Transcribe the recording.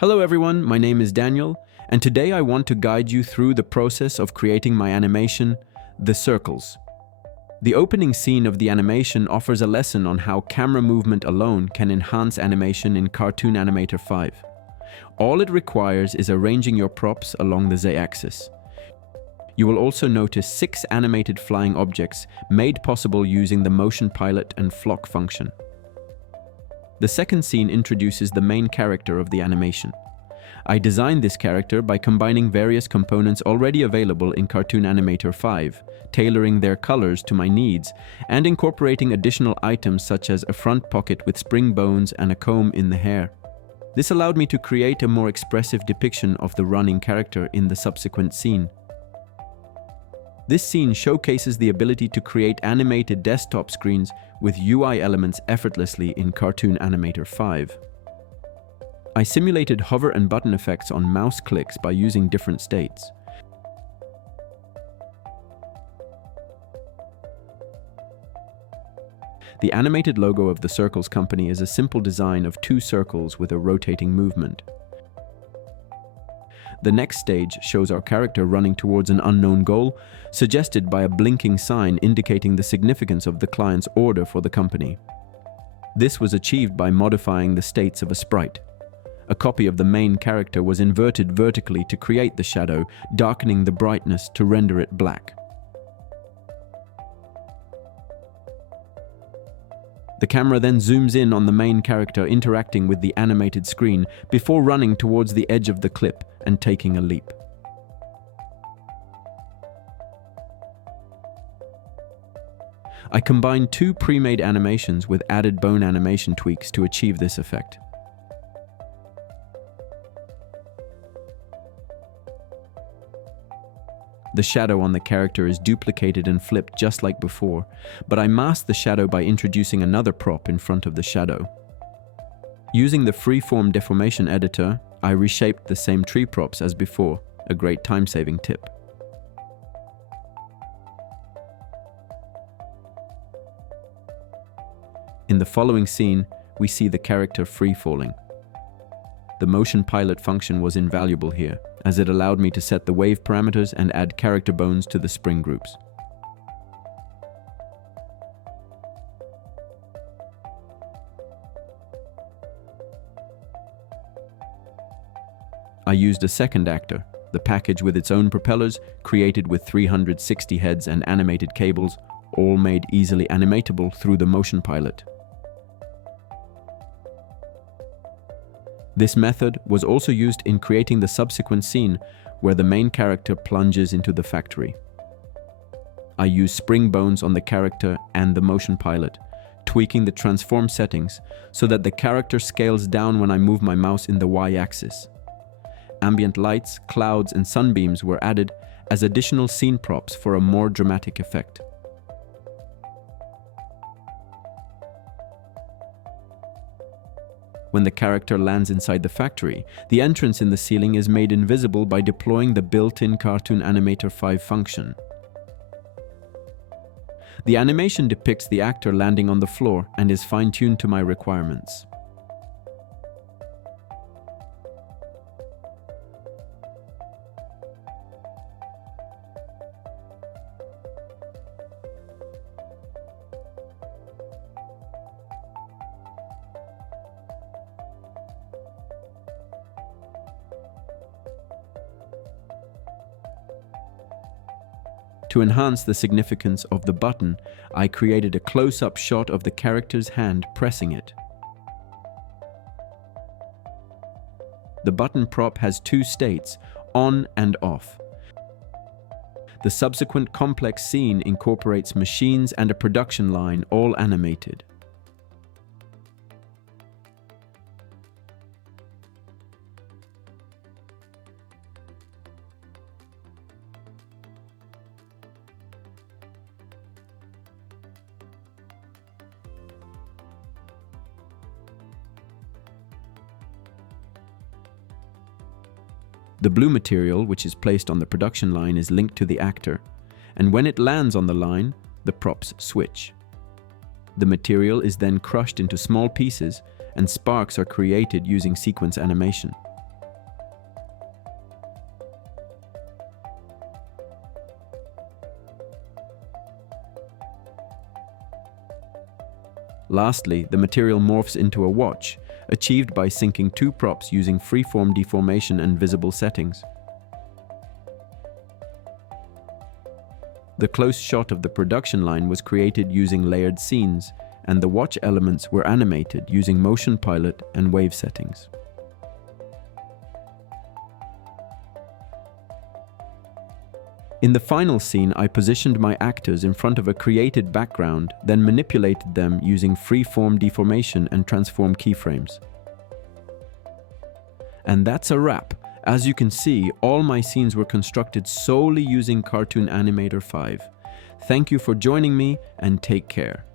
Hello everyone, my name is Daniel, and today I want to guide you through the process of creating my animation, The Circles. The opening scene of the animation offers a lesson on how camera movement alone can enhance animation in Cartoon Animator 5. All it requires is arranging your props along the Z-axis. You will also notice 6 animated flying objects made possible using the motion pilot and flock function. The second scene introduces the main character of the animation. I designed this character by combining various components already available in Cartoon Animator 5, tailoring their colors to my needs, and incorporating additional items such as a front pocket with spring bones and a comb in the hair. This allowed me to create a more expressive depiction of the running character in the subsequent scene. This scene showcases the ability to create animated desktop screens with UI elements effortlessly in Cartoon Animator 5. I simulated hover and button effects on mouse clicks by using different states. The animated logo of the Circles company is a simple design of 2 circles with a rotating movement. The next stage shows our character running towards an unknown goal, suggested by a blinking sign indicating the significance of the client's order for the company. This was achieved by modifying the states of a sprite. A copy of the main character was inverted vertically to create the shadow, darkening the brightness to render it black. The camera then zooms in on the main character interacting with the animated screen before running towards the edge of the clip and taking a leap. I combined 2 pre-made animations with added bone animation tweaks to achieve this effect. The shadow on the character is duplicated and flipped just like before, but I masked the shadow by introducing another prop in front of the shadow. Using the freeform deformation editor, I reshaped the same tree props as before, a great time-saving tip. In the following scene, we see the character free-falling. The motion pilot function was invaluable here, as it allowed me to set the wave parameters and add character bones to the spring groups. I used a second actor, the package with its own propellers, created with 360 heads and animated cables, all made easily animatable through the motion pilot. This method was also used in creating the subsequent scene where the main character plunges into the factory. I used spring bones on the character and the motion pilot, tweaking the transform settings so that the character scales down when I move my mouse in the Y-axis. Ambient lights, clouds, and sunbeams were added as additional scene props for a more dramatic effect. When the character lands inside the factory, the entrance in the ceiling is made invisible by deploying the built-in Cartoon Animator 5 function. The animation depicts the actor landing on the floor and is fine-tuned to my requirements. To enhance the significance of the button, I created a close-up shot of the character's hand pressing it. The button prop has 2 states, on and off. The subsequent complex scene incorporates machines and a production line, all animated. The blue material, which is placed on the production line, is linked to the actor, and when it lands on the line, the props switch. The material is then crushed into small pieces, and sparks are created using sequence animation. Lastly, the material morphs into a watch, achieved by syncing two props using freeform deformation and visible settings. The close shot of the production line was created using layered scenes, and the watch elements were animated using motion pilot and wave settings. In the final scene, I positioned my actors in front of a created background, then manipulated them using free-form deformation and transform keyframes. And that's a wrap. As you can see, all my scenes were constructed solely using Cartoon Animator 5. Thank you for joining me, and take care.